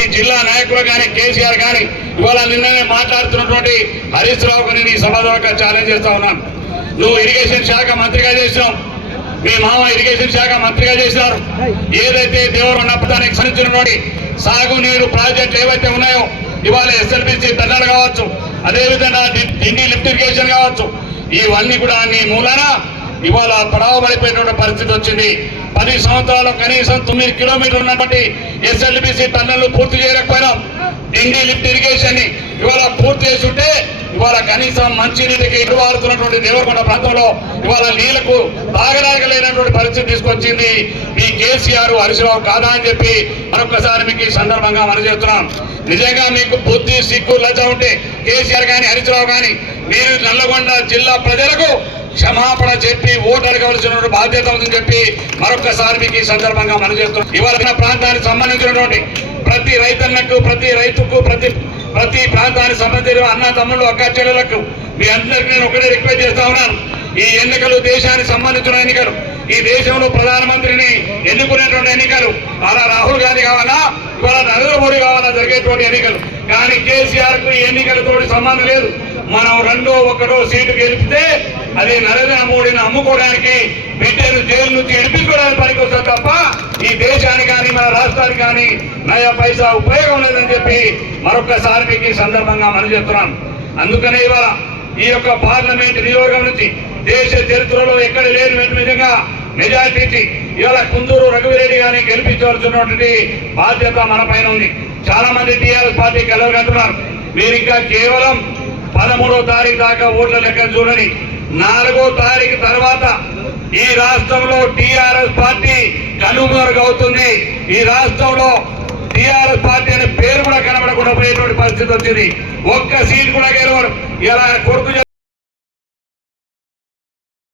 ఈ జిల్లా నాయకులు కానీ కేసీఆర్ కానీ ఇవాళ నిన్ననే మాట్లాడుతున్నటువంటి హరీష్ రావు గారిని ఈ సభ ద్వారా ఛాలెంజ్ చేస్తా ఉన్నాను. నువ్వు ఇరిగేషన్ శాఖ మంత్రిగా చేసినావు, మీ మామ ఇరిగేషన్ శాఖ మంత్రిగా చేసినారు. ఏదైతే దేవుడు ఉన్నప్పటికి సంబంధించినటువంటి సాగునీరు ప్రాజెక్టులు ఏవైతే ఉన్నాయో ఇవాళ ఎస్ఎల్బిసి టన్నల్ కావచ్చు, అదేవిధంగా డిండి లిఫ్ట్ ఇరిగేషన్ కావచ్చు, ఇవన్నీ కూడా నీ మూలన ఇవాళ పడవబడిపోయినటువంటి పరిస్థితి వచ్చింది. 10 సంవత్సరాలు కనీసం 9 కిలోమీటర్లు ఉన్నటువంటి ఎస్ఎల్బిసి టన్నల్ పూర్తి చేయలేకపోయినాం. డిండి లిఫ్ట్ ఇరిగేషన్ ని ఇవాళ పూర్తి చేస్తుంటే ఇవాళ కనీసం మంచినీటికి ఎదురువారుతున్నటువంటి దేవరకొండ ప్రాంతంలో ఇవాళ నీళ్లకు తాగలేనటువంటి పరిస్థితి తీసుకొచ్చింది మీ కేసీఆర్ హరీష్ రావు కాదా అని చెప్పి మరొకసారి మీకు ఈ సందర్భంగా మనం చేస్తున్నాం. నిజంగా మీకు బుద్ధి సిగ్గు లజ్జ ఉంటే కేసీఆర్ కానీ హరీష్ రావు కానీ మీరు నల్లగొండ జిల్లా ప్రజలకు క్షమాపణ చెప్పి ఓటు అడగవలసిన బాధ్యత ఉందని చెప్పి మరొకసారి మీకు ఈ సందర్భంగా మనం చేస్తున్నాం. ఇవాళ ప్రాంతానికి సంబంధించినటువంటి ప్రతి రైతన్నకు ప్రతి రైతుకు ప్రతి ప్రాంతానికి సంబంధించిన అన్న తమ్ముళ్ళు అక్క చెల్లెలకు మీ అందరికీ నేను ఒకటే రిక్వెస్ట్ చేస్తా ఉన్నాను. ఈ ఎన్నికలు దేశానికి సంబంధించిన ఎన్నికలు, ఈ దేశంలో ప్రధానమంత్రిని ఎన్నుకునేటువంటి ఎన్నికలు. అలా రాహుల్ గాంధీ కావాలా ఇవాళ నరేంద్ర మోడీ కావాలా జరిగేటువంటి ఎన్నికలు. కానీ కేసీఆర్ కు ఈ ఎన్నికలతో సంబంధం లేదు. మనం 2వ 1వ సీటు గెలిపితే అది నరేంద్ర మోడీని అమ్ముకోవడానికి బిడ్డను జైలు నుంచి ఎడిపించుకోవడానికి పనికొస్తుంది తప్ప ఈ దేశానికి కానీ మన రాష్ట్రానికి కానీ నయా పైసా ఉపయోగం లేదని చెప్పి మరొకసారి మీకు ఈ సందర్భంగా మనం చెప్తున్నాం. అందుకనే ఇవాళ ఈ యొక్క పార్లమెంట్ నియోజకవర్గం నుంచి దేశ చరిత్రలో ఎక్కడ లేని విధంగా మెజార్టీ ఇవాళ కుందూరు రఘువీరెడ్డి గారిని గెలిపించవలసినటువంటి బాధ్యత మన పైన ఉంది. చాలా మంది టీఆర్ఎస్ పార్టీ గెలవగలుగుతున్నారు. మీరు ఇంకా కేవలం 13వ తారీఖు దాకా ఓట్ల లెక్క చూడని 4వ తారీఖు తర్వాత ఈ రాష్ట్రంలో టీఆర్ఎస్ పార్టీ కనుమరుగవుతుంది. ఈ రాష్ట్రంలో టీఆర్ఎస్ పార్టీ అనే పేరు కూడా కనబడకుండా పోయేటువంటి పరిస్థితి వచ్చింది. ఒక్క సీట్ కూడా గెలవడం ఇలా కొడుకు